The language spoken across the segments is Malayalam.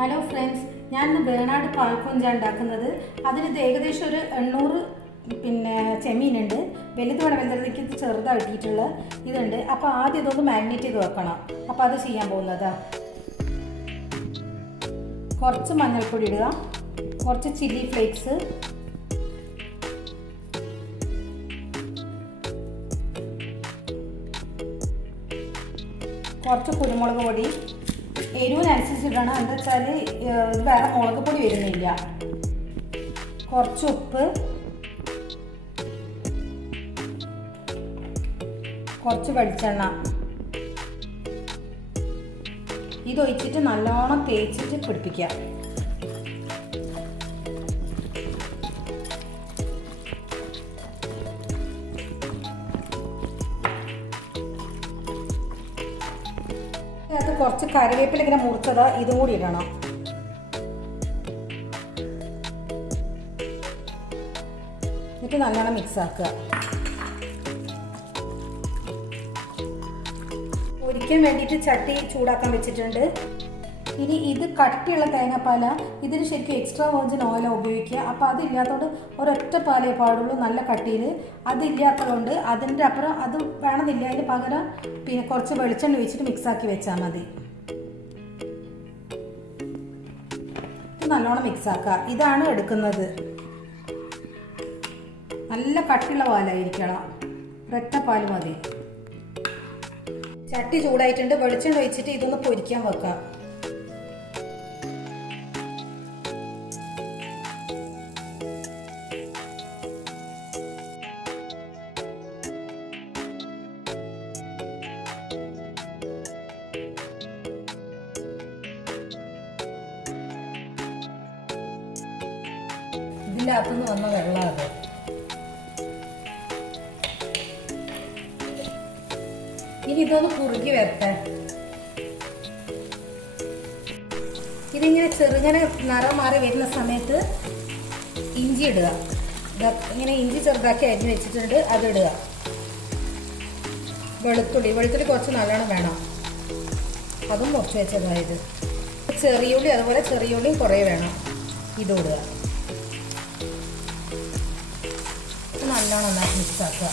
ഹലോ ഫ്രണ്ട്സ്, ഞാൻ ഇന്ന് വേണാട് പാൽക്കൊഞ്ച ഉണ്ടാക്കുന്നത്. അതിന് ഏകദേശം ഒരു 800 ചെമ്മീനുണ്ട്. വലുത് വേണം, വലുതേക്ക് ചെറുതായിട്ടിട്ടുള്ള ഇതുണ്ട്. അപ്പോൾ ആദ്യം ഇതൊന്ന് മാരിനേറ്റ് ചെയ്ത് വെക്കണം. അപ്പോൾ അത് ചെയ്യാൻ പോകുന്നതാ. കുറച്ച് മഞ്ഞൾപ്പൊടി ഇടുക, കുറച്ച് ചില്ലി ഫ്ലേക്സ്, കുറച്ച് കുരുമുളക് പൊടി. എരിവിനനുസരിച്ചിടണം, എന്താ വെച്ചാൽ ഇത് വേറെ മുളക് പൊടി വരുന്നില്ല. കുറച്ച് ഉപ്പ്, കുറച്ച് വെളിച്ചെണ്ണ. ഇതൊഴിച്ചിട്ട് നല്ലോണം തേച്ചിട്ട് പിടിപ്പിക്കുക. അതിനകത്ത് കുറച്ച് കറിവേപ്പില ഇങ്ങനെ മുറിച്ചതാ, ഇതും കൂടി ഇടണം. എന്നിട്ട് നല്ലോണം മിക്സ് ആക്കുക. പൊരിക്കാൻ വേണ്ടിയിട്ട് ചട്ടി ചൂടാക്കാൻ വെച്ചിട്ടുണ്ട്. ഇനി ഇത് കട്ടിയുള്ള തേങ്ങാപ്പാല, ഇതിന് ശരിക്കും എക്സ്ട്രാ വെർജിൻ ഓയിലാണ് ഉപയോഗിക്കുക. അപ്പോൾ അതില്ലാത്തതുകൊണ്ട് ഒരൊറ്റ പാലേ പാടുള്ളൂ, നല്ല കട്ടിയിൽ. അതില്ലാത്തതുകൊണ്ട് അതിൻ്റെ അപ്പുറം അത് വേണമെന്നില്ല, അതിന് പകരം പിന്നെ കുറച്ച് വെളിച്ചെണ്ണ ഒഴിച്ചിട്ട് മിക്സാക്കി വെച്ചാൽ മതി. നല്ലോണം മിക്സാക്കുക. ഇതാണ് എടുക്കുന്നത്. നല്ല കട്ടിയുള്ള പാലായിരിക്കണം, ഒരൊറ്റ പാൽ മതി. ചട്ടി ചൂടായിട്ടുണ്ട്. വെളിച്ചെണ്ണ ഒഴിച്ചിട്ട് ഇതൊന്ന് പൊരിക്കാൻ വെക്കാം. ഇതിൻ്റെ അകത്തുനിന്ന് വന്ന വെള്ളം അത്. ഇനി ഇതൊന്ന് കുറുകി വരട്ടെ. ഇതിങ്ങനെ ചെറുങ്ങനെ നിറം മാറി വരുന്ന സമയത്ത് ഇഞ്ചി ഇടുക. ഇങ്ങനെ ഇഞ്ചി ചെറുതാക്കി അരിഞ്ഞ് വെച്ചിട്ടുണ്ട്, അതിടുക. വെളുത്തുള്ളി കുറച്ച് നല്ലോണം വേണം, അതും മുറിച്ച് വെച്ചതായത്. ചെറിയുള്ളി, അതുപോലെ ചെറിയുള്ളിയും കുറേ വേണം, ഇതും ഇടുക. നല്ലോണം മിക്സ് ആക്കുക.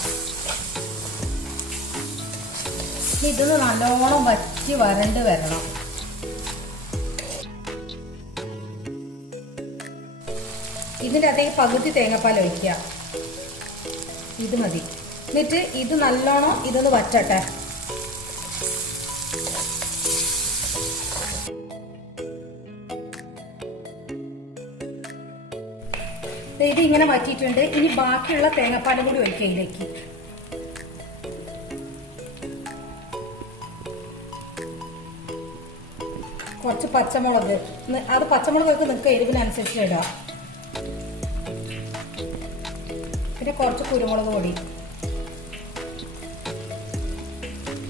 ഇതൊന്ന് നല്ലോണം വറ്റി വരണ്ട് വരണം. ഇതിൻ്റെ അതേ പകുതി തേങ്ങാപ്പാൽ ഒഴിക്കുക. ഇത് മതി. എന്നിട്ട് ഇത് നല്ലോണം ഇതൊന്ന് വറ്റട്ടെ. ഇത് ഇങ്ങനെ വറ്റിയിട്ടുണ്ട്. ഇനി ബാക്കിയുള്ള തേങ്ങാപ്പാലും കൂടി ഒഴിക്കുക ഇതിലേക്ക്. കുറച്ച് പച്ചമുളക്, അത് പച്ചമുളകൊക്കെ നിങ്ങൾക്ക് എരിവിനനുസരിച്ച് ഇടാം. പിന്നെ കുറച്ച് കുരുമുളക് പൊടി,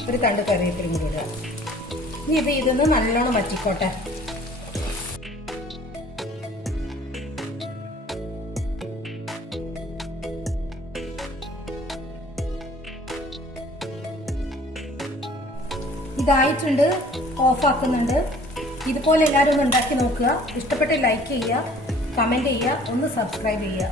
ഒരു തണ്ട് കറിവേപ്പിലും കൂടി ഇടുക. ഇനി ഇതൊന്ന് നല്ലോണം വറ്റിക്കോട്ടെ. ഇതായിട്ടുണ്ട്, ഓഫാക്കുന്നുണ്ട്. ഇതുപോലെ എല്ലാവരും ഒന്ന് ഉണ്ടാക്കി നോക്കുക. ഇഷ്ടപ്പെട്ട് ലൈക്ക് ചെയ്യുക, കമൻറ്റ് ചെയ്യുക, ഒന്ന് സബ്സ്ക്രൈബ് ചെയ്യുക.